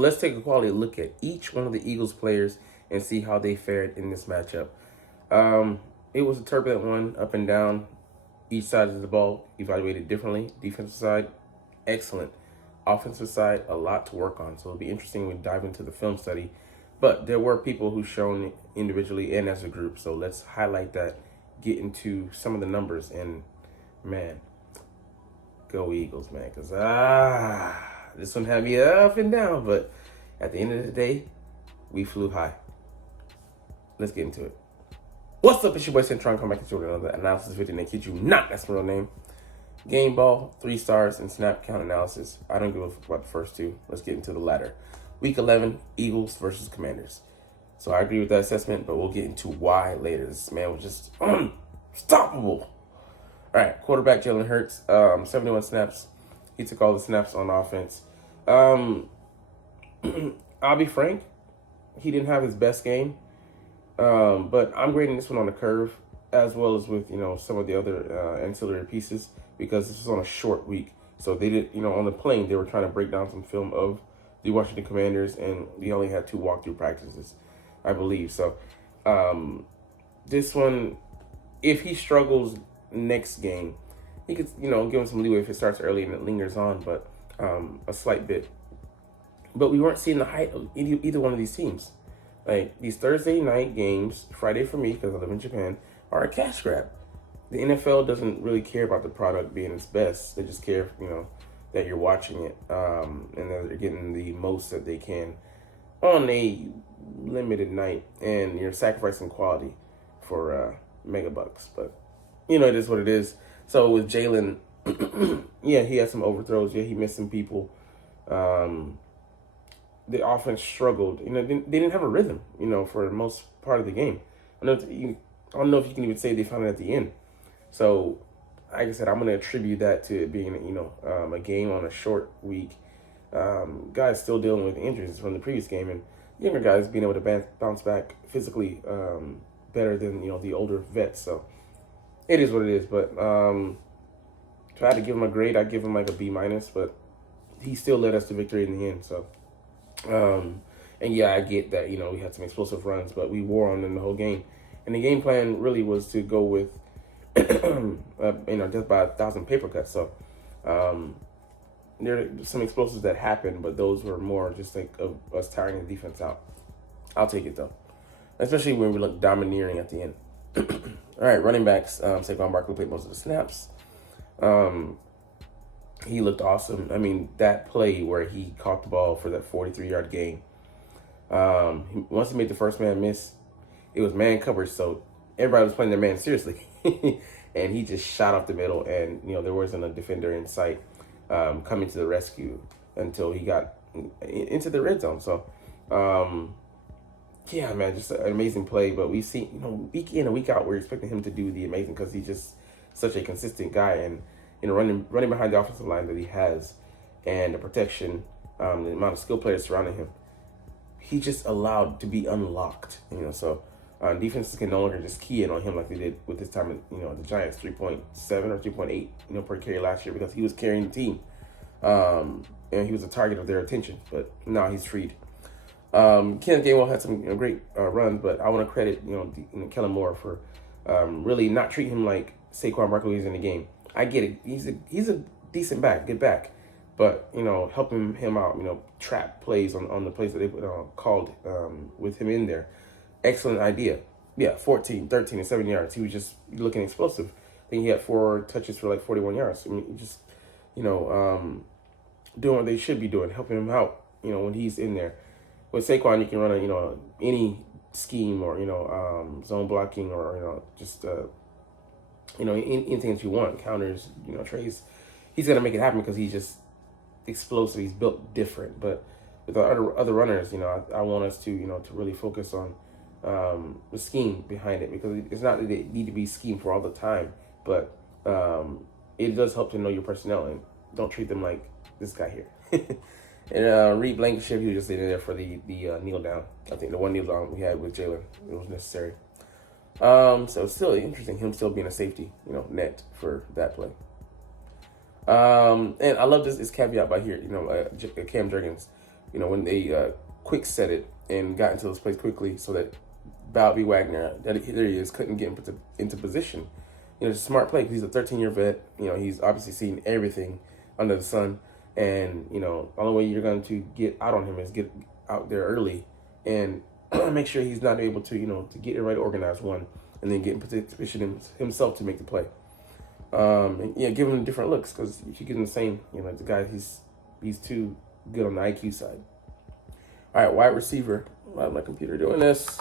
Let's take a quality look at each one of the Eagles players and see how they fared in this matchup. It was a turbulent one, up and down. Each side of the ball evaluated differently. Defensive side, excellent. Offensive side, a lot to work on. So it'll be interesting when we dive into the film study. But there were people who shown individually and as a group. So let's highlight that, get into some of the numbers, and man, go Eagles, man. Because, this one had me up and down. But at the end of the day, we flew high. Let's get into it. What's up? It's your boy Cintron. Come back to another analysis video. And I kid you not, that's my real name. Game ball, 3 stars, and snap count analysis. I don't give a fuck about the first two. Let's get into the latter. Week 11, Eagles versus Commanders. So I agree with that assessment, but we'll get into why later. This man was just unstoppable. All right, quarterback Jalen Hurts, 71 snaps. He took all the snaps on offense. I'll be frank, he didn't have his best game. But I'm grading this one on a curve, as well as with, some of the other ancillary pieces, because this was on a short week. So they did, on the plane, they were trying to break down some film of the Washington Commanders, and we only had 2 walkthrough practices, I believe. So this one, if he struggles next game, he could, give him some leeway if it starts early and it lingers on, but a slight bit. But we weren't seeing the height of either one of these teams. Like, these Thursday night games, Friday for me, because I live in Japan, are a cash grab. The NFL doesn't really care about the product being its best. They just care, that you're watching it, and that they're getting the most that they can on a limited night, and you're sacrificing quality for mega bucks. But, it is what it is. So with Jalen, yeah, he had some overthrows. Yeah, he missed some people. The offense struggled. They didn't have a rhythm, for the most part of the game. I don't know if you can even say they found it at the end. So, like I said, I'm going to attribute that to it being, a game on a short week. Guys still dealing with injuries from the previous game, and younger guys being able to bounce back physically better than, the older vets. So, it is what it is. But if I had to give him a grade, I'd give him like a B-, but he still led us to victory in the end. So, and yeah, I get that, we had some explosive runs, but we wore on them the whole game. And the game plan really was to go with, just by 1,000 paper cuts. So, there are some explosives that happened, but those were more just like of us tiring the defense out. I'll take it though, especially when we look domineering at the end. All right, running backs. Saquon Barkley played most of the snaps. He looked awesome. I mean, that play where he caught the ball for that 43-yard gain. Once he made the first man miss, it was man coverage, so everybody was playing their man seriously. And he just shot off the middle, and, there wasn't a defender in sight coming to the rescue until he got into the red zone. So, yeah, man, just an amazing play. But we see, week in and week out, we're expecting him to do the amazing because he's just such a consistent guy. And, running behind the offensive line that he has, and the protection, the amount of skill players surrounding him, he just allowed to be unlocked. So defenses can no longer just key in on him like they did with this time. The Giants 3.7 or 3.8, per carry last year, because he was carrying the team, and he was a target of their attention. But now he's freed. Kenneth Gainwell had some great runs, but I want to credit Kellen Moore for really not treating him like Saquon Barkley is in the game. I get it. He's a decent back, good back. But, helping him out, trap plays on the plays that they called with him in there. Excellent idea. Yeah, 14, 13, and 7 yards. He was just looking explosive. I think he had 4 touches for like 41 yards. I mean, just, doing what they should be doing, helping him out, when he's in there. With Saquon, you can run any scheme or, zone blocking or, just, anything that you want, counters, trays. He's going to make it happen because he's just explosive. He's built different. But with the other runners, I want us to, to really focus on the scheme behind it, because it's not that they need to be schemed for all the time, but it does help to know your personnel and don't treat them like this guy here. And Reed Blankenship, he was just sitting there for the kneel down. I think the one kneel down we had with Jalen, it was necessary. So it's still interesting, him still being a safety, net for that play. And I love this caveat by here, Cam Jurgens. when they quick set it and got into those plays quickly so that Bobby Wagner, there he is, couldn't get into position. It's a smart play because he's a 13-year vet. He's obviously seen everything under the sun. And, the only way you're going to get out on him is get out there early and make sure he's not able to, to get it right organized, one, and then get in position himself to make the play. And give him different looks because if you get him the same, the guy, he's too good on the IQ side. All right, wide receiver. Why is my computer doing this?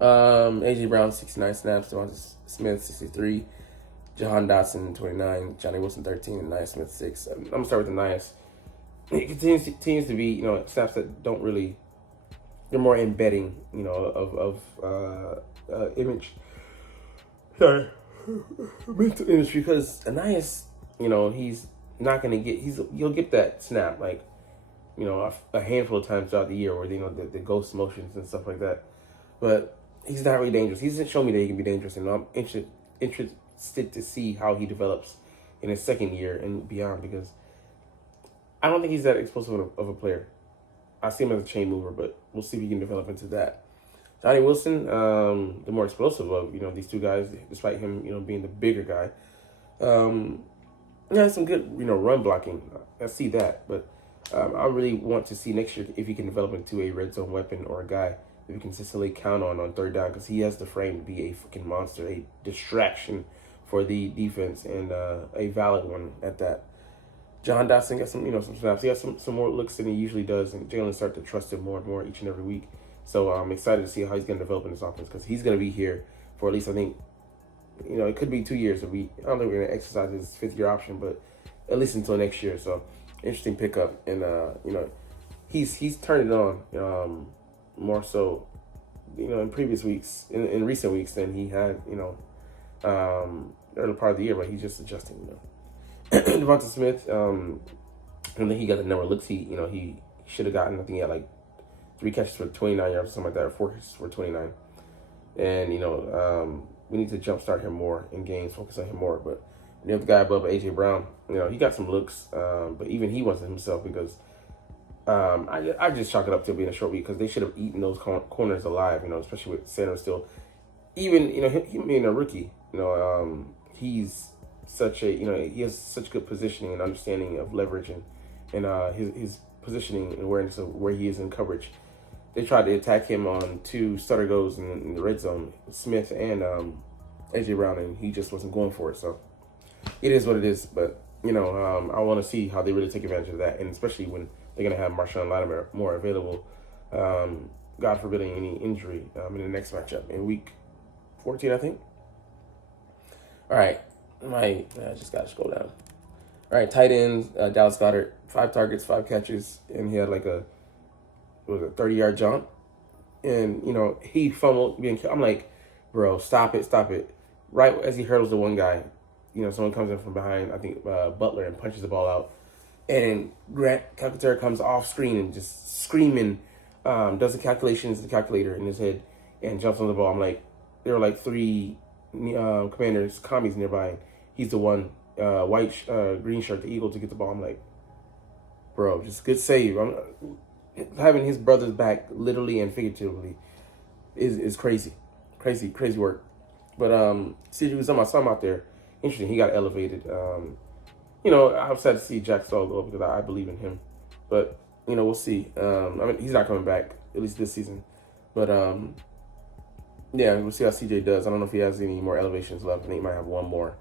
AJ Brown, 69 snaps. Devonta Smith, 63. Jahan Dotson, 29. Johnny Wilson, 13. And Nias Smith, 6. I'm going to start with the Nias. It continues to be, snaps that don't really, they're more embedding, of image. Sorry. Mental image, because Nias, he's not going to get, he'll get that snap, like, a handful of times throughout the year where, the ghost motions and stuff like that. But he's not really dangerous. He's shown me that he can be dangerous, and I'm interested to see how he develops in his second year and beyond, because I don't think he's that explosive of a player. I see him as a chain mover, but we'll see if he can develop into that. Johnny Wilson, the more explosive of, these two guys, despite him, being the bigger guy. Some good, run blocking. I see that, but I really want to see next year if he can develop into a red zone weapon or a guy that we consistently count on third down, because he has the frame to be a freaking monster, a distraction for the defense, and a valid one at that. John Dotson got some, some snaps. He got some more looks than he usually does, and Jalen started to trust him more and more each and every week. So I'm excited to see how he's going to develop in this offense, because he's going to be here for at least, I think, it could be 2 years. I don't think we're going to exercise his fifth-year option, but at least until next year. So interesting pickup, and he's turned it on more so, in previous weeks, in recent weeks than he had, early part of the year, but he's just adjusting, Devonta Smith, and then he got the number of looks he should have gotten. I think he had like 3 catches for 29 yards or something like that, or 4 catches for 29. And, we need to jumpstart him more in games, focus on him more. But the other guy above AJ Brown, he got some looks, but even he wasn't himself, because I just chalk it up to being a short week, because they should have eaten those corners alive, especially with Sanders still. Even, him being a rookie, he's such a, he has such good positioning and understanding of leverage and his positioning and awareness of where he is in coverage. They tried to attack him on 2 stutter goes in the red zone, Smith and AJ Brown, and he just wasn't going for it. So it is what it is. But, I want to see how they really take advantage of that, and especially when they're going to have Marshawn Lattimore more available, God forbidding any injury in the next matchup in week 14, I think. All right. I just got to scroll down. All right, tight ends, Dallas Goedert, 5 targets, 5 catches, and he had like a 30-yard jump. And, he fumbled. I'm like, bro, stop it. Right as he hurdles the one guy, someone comes in from behind, I think Butler, and punches the ball out. And Grant Calcaterra comes off screen and just screaming, does the calculations, the calculator in his head, and jumps on the ball. I'm like, there were like 3 commanders, commies nearby. He's the one, green shirt, the Eagle, to get the ball. I'm like, bro, just good save. Having his brother's back, literally and figuratively, is crazy. Crazy work. But CJ Uzomah, I saw him out there. Interesting, he got elevated. I'm sad to see Jack Stoll go, because I believe in him. But, we'll see. He's not coming back, at least this season. But, we'll see how CJ does. I don't know if he has any more elevations left. I think he might have one more.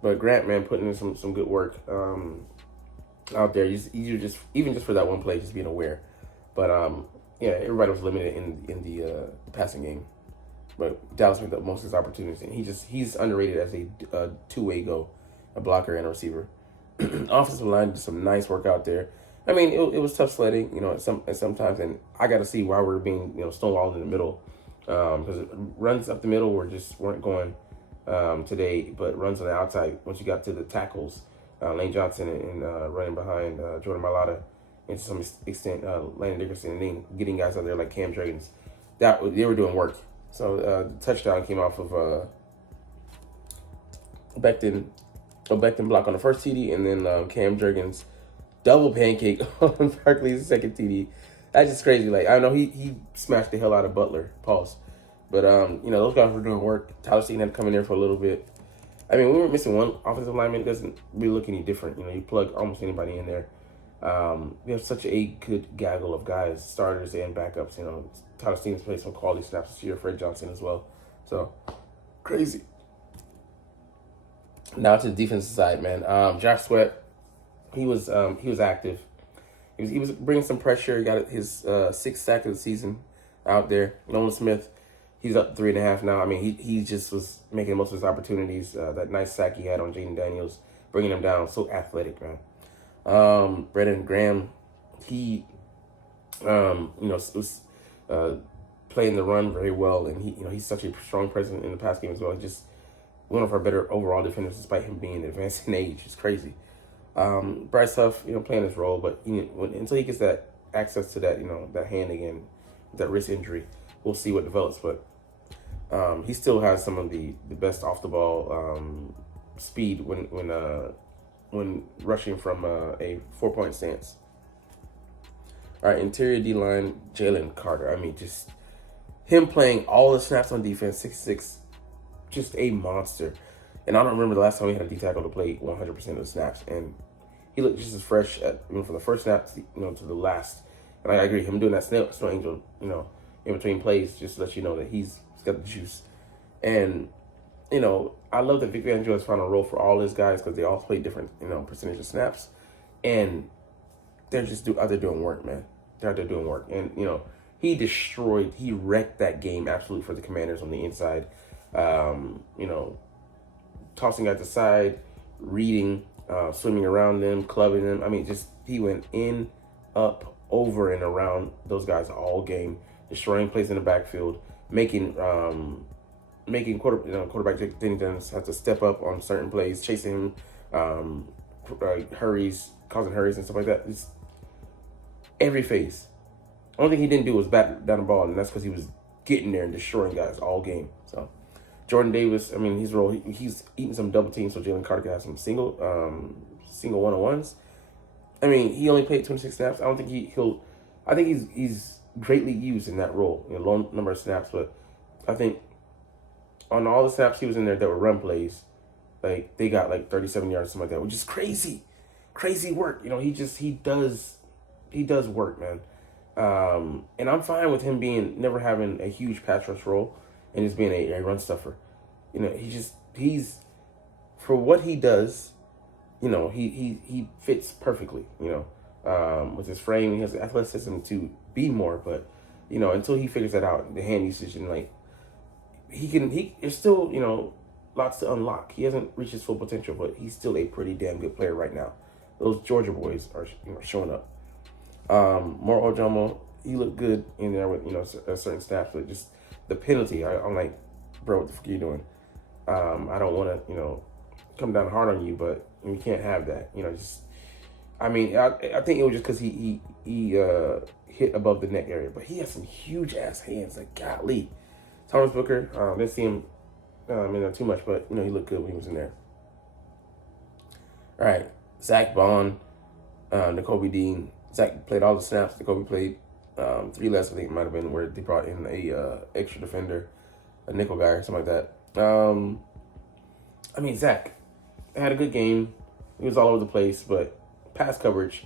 But Grant, man, putting in some good work out there. Even just for that one play, just being aware. But everybody was limited in the passing game. But Dallas made the most of his opportunities, and he's underrated as a two-way go, a blocker and a receiver. Offensive line did some nice work out there. It was tough sledding, at sometimes, and I got to see why we're being stonewalled in the middle, because runs up the middle weren't going today, but runs on the outside, once you got to the tackles, Lane Johnson and running behind Jordan Mailata, and to some extent Landon Dickerson, and then getting guys out there like Cam Jurgens, they were doing work. So the touchdown came off of a Becton block on the first TD, and then Cam Jurgens double pancake on Barkley's second TD. That's just crazy. Like, I know he smashed the hell out of Butler. Pause. But those guys were doing work. Tyler Steen had to come in there for a little bit. I mean, we were missing one offensive lineman. It doesn't really look any different. You plug almost anybody in there. We have such a good gaggle of guys, starters and backups. Tyler Stevens played some quality snaps this year. Fred Johnson as well. So crazy. Now to the defensive side, man. Josh Sweat, he was active. He was bringing some pressure. He got his sixth sack of the season out there. Nolan Smith, he's up 3.5 now. I mean, he just was making the most of his opportunities. That nice sack he had on Jaden Daniels, bringing him down. So athletic, man. Brendan Graham, he, was playing the run very well, and he's such a strong presence in the pass game as well. Just one of our better overall defenders, despite him being advanced in age. It's crazy. Bryce Huff, playing his role, but until he gets that access to that, that hand again, that wrist injury, we'll see what develops. But he still has some of the best off the ball speed when rushing from a 4-point stance. All right, interior D-line, Jalen Carter. I mean, just him playing all the snaps on defense, 6'6", just a monster. And I don't remember the last time we had a D-tackle to play 100% of the snaps. And he looked just as fresh from the first snap to the last. And I agree, him doing that snow angel, in between plays, just to let you know that he's got the juice. And I love that Vic Fangio has found a role for all his guys because they all play different, percentage of snaps. And they're just out there doing work, man. They're out there doing work. And, he wrecked that game absolutely for the Commanders on the inside. Tossing guys aside, reading, swimming around them, clubbing them. I mean, he went in, up, over, and around those guys all game, destroying plays in the backfield, making quarterback Danny Dennis have to step up on certain plays, chasing him, causing hurries and stuff like that. It's every phase. The only thing he didn't do was bat down the ball, and that's because he was getting there and destroying guys all game. So Jordan Davis, I mean, his role, he's eating some double teams so Jalen Carter can have some single one-on-ones. I mean, he only played 26 snaps. I don't think I think he's greatly used in that role, low number of snaps, but I think on all the snaps he was in there that were run plays, like they got like 37 yards, something like that, which is crazy work. He does work, man. And I'm fine with him never having a huge pass rush role and just being a run stuffer. He's for what he does, he fits perfectly, with his frame. He has the athleticism to be more, but, until he figures that out, the hand usage and there's still, lots to unlock. He hasn't reached his full potential, but he's still a pretty damn good player right now. Those Georgia boys are, showing up. More Ojomo, he looked good in there with, certain snaps, but just the penalty, I'm like, bro, what the fuck are you doing? I don't want to, come down hard on you, but we can't have that. I think it was just because he hit above the neck area, but he has some huge ass hands. Like, golly. Thomas Booker, didn't see him in there too much, but he looked good when he was in there. All right, Zach Bond, N'Kobe Dean. Zach played all the snaps. N'Kobe played 3 less. I think it might have been where they brought in a extra defender, a nickel guy or something like that. Zach had a good game. He was all over the place, but pass coverage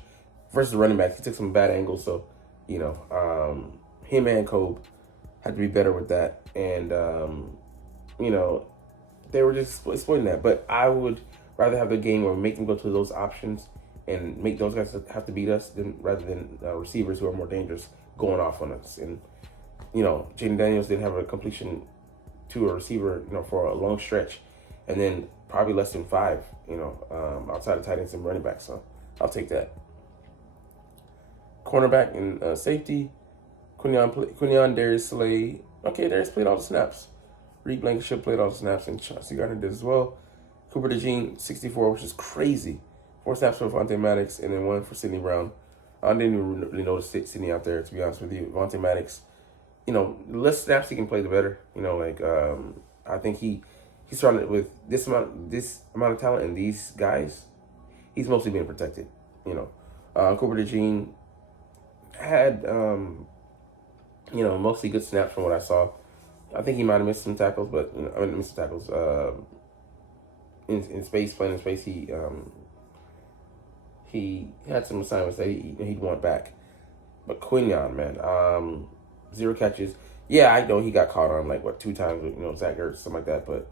versus the running backs, he took some bad angles. So, him and Kobe had to be better with that. And, they were just exploiting that. But I would rather have the game where we make them go to those options and make those guys have to beat us rather than receivers who are more dangerous going off on us. And, Jaden Daniels didn't have a completion to a receiver, for a long stretch. And then probably less than 5, outside of tight ends and running backs. So I'll take that. Cornerback and safety, Quinion Darius Slay. Okay, Darius played all the snaps. Reed Blankenship played all the snaps, and Chauncey Gardner did as well. Cooper DeJean, 64, which is crazy. 4 snaps for Vontae Maddox, and then 1 for Sidney Brown. I didn't even really notice Sidney out there, to be honest with you. Vontae Maddox, the less snaps he can play, the better. I think he's surrounded with this amount of talent and these guys. He's mostly being protected. Cooper DeJean had, mostly good snaps from what I saw. I think he might have missed some tackles, but missed some tackles. In space, playing in space, he had some assignments that he'd want back. But Quinion, man, 0 catches. Yeah, I know he got caught on 2 times with Zach Ertz, something like that. But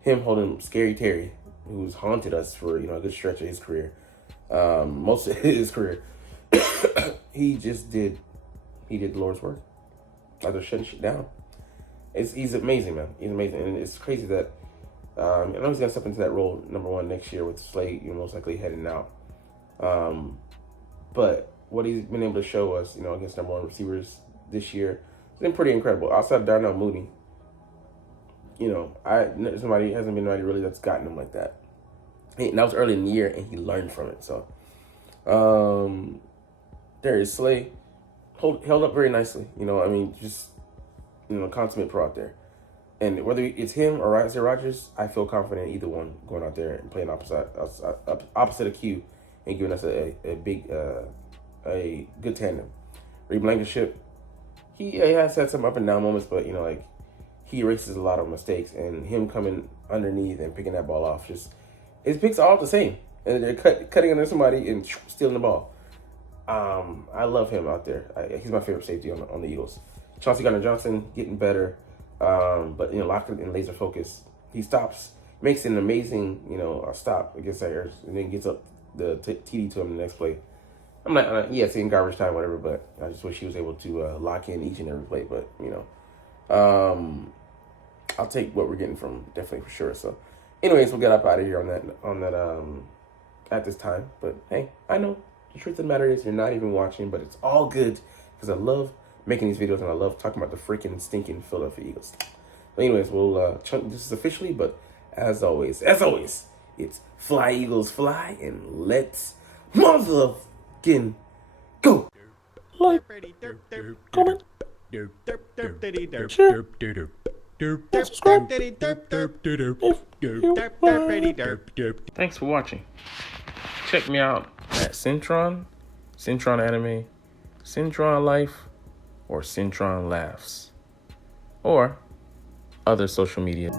him holding Scary Terry, who's haunted us for a good stretch of his career, most of his career, he did the Lord's work. I just shutting shit down. He's amazing, man. He's amazing, and it's crazy that I know he's gonna step into that role #1 next year with Slade, most likely heading out. But what he's been able to show us, against #1 receivers this year, has been pretty incredible. Outside of Darnell Mooney, somebody hasn't been anybody really that's gotten him like that. And that was early in the year, and he learned from it. So, Darius Slay held up very nicely. Consummate pro out there. And whether it's him or Isaiah Rodgers, I feel confident either one going out there and playing opposite of Q and giving us a good tandem. Reed Blankenship, he has had some up and down moments, but he erases a lot of mistakes, and him coming underneath and picking that ball off, his picks are all the same, and they're cutting under somebody and stealing the ball. I love him out there. He's my favorite safety on the Eagles. Chauncey Gardner-Johnson getting better, but locked in laser focus. He stops, makes an amazing stop against Ayers, and then gets up the TD to him the next play. I'm not, it's in garbage time, whatever, but I just wish he was able to lock in each and every play. But I'll take what we're getting from definitely for sure. So, anyways, we'll get up out of here on that at this time. But hey, I know the truth of the matter is you're not even watching, but it's all good because I love making these videos and I love talking about the freaking stinking Philadelphia Eagles. But anyways, we'll chunk this officially. But as always, it's fly Eagles fly, and let's motherfucking go. Like, comment, share, and subscribe. Thanks for watching. Check me out at Cintron, Cintron Anime, Cintron Life, or Cintron Laughs, or other social media.